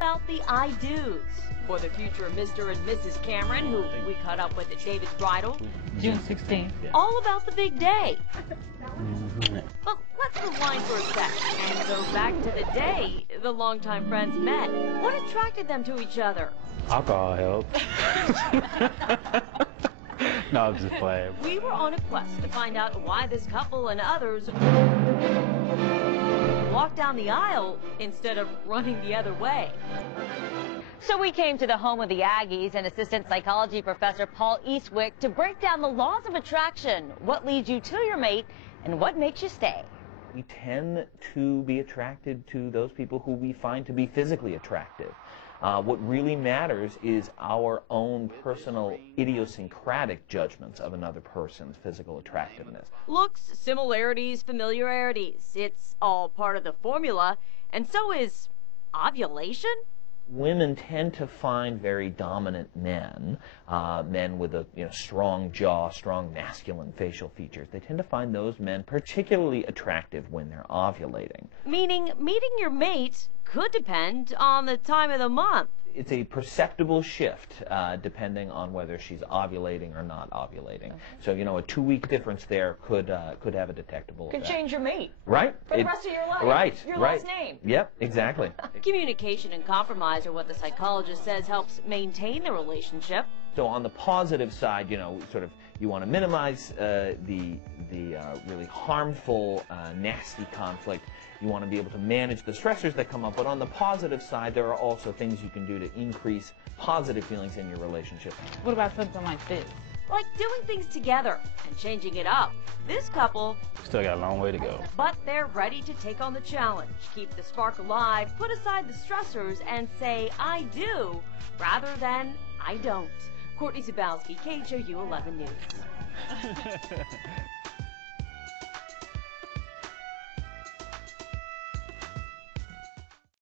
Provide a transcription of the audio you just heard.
about the I do's. For the future Mr. and Mrs. Cameron, who we caught up with at David's Bridal. June 16th. All about the big day. But let's rewind for a sec and go back to the day the longtime friends met. What attracted them to each other? Alcohol helps. No, I'm just playing. We were on a quest to find out why this couple and others walked down the aisle instead of running the other way. So we came to the home of the Aggies and assistant psychology professor Paul Eastwick to break down the laws of attraction, what leads you to your mate, and what makes you stay. We tend to be attracted to those people who we find to be physically attractive. What really matters is our own personal idiosyncratic judgments of another person's physical attractiveness. Looks, similarities, familiarities. It's all part of the formula, and so is ovulation. Women tend to find very dominant men, men with a strong jaw, strong masculine facial features. They tend to find those men particularly attractive when they're ovulating. Meaning meeting your mate could depend on the time of the month. It's a perceptible shift depending on whether she's ovulating or not ovulating. So, a 2-week difference there could have a detectable Could effect. change your mate. Right. For the rest of your life. Right. Your right. last name. Yep, exactly. Communication and compromise are what the psychologist says helps maintain the relationship. So on the positive side, you want to minimize the really harmful, nasty conflict. You want to be able to manage the stressors that come up. But on the positive side, there are also things you can do to increase positive feelings in your relationship. What about something like this? Like doing things together and changing it up. This couple, Still got a long way to go. but they're ready to take on the challenge, keep the spark alive, put aside the stressors, and say, I do, rather than I don't. Courtney Zabowski, KHOU 11 News.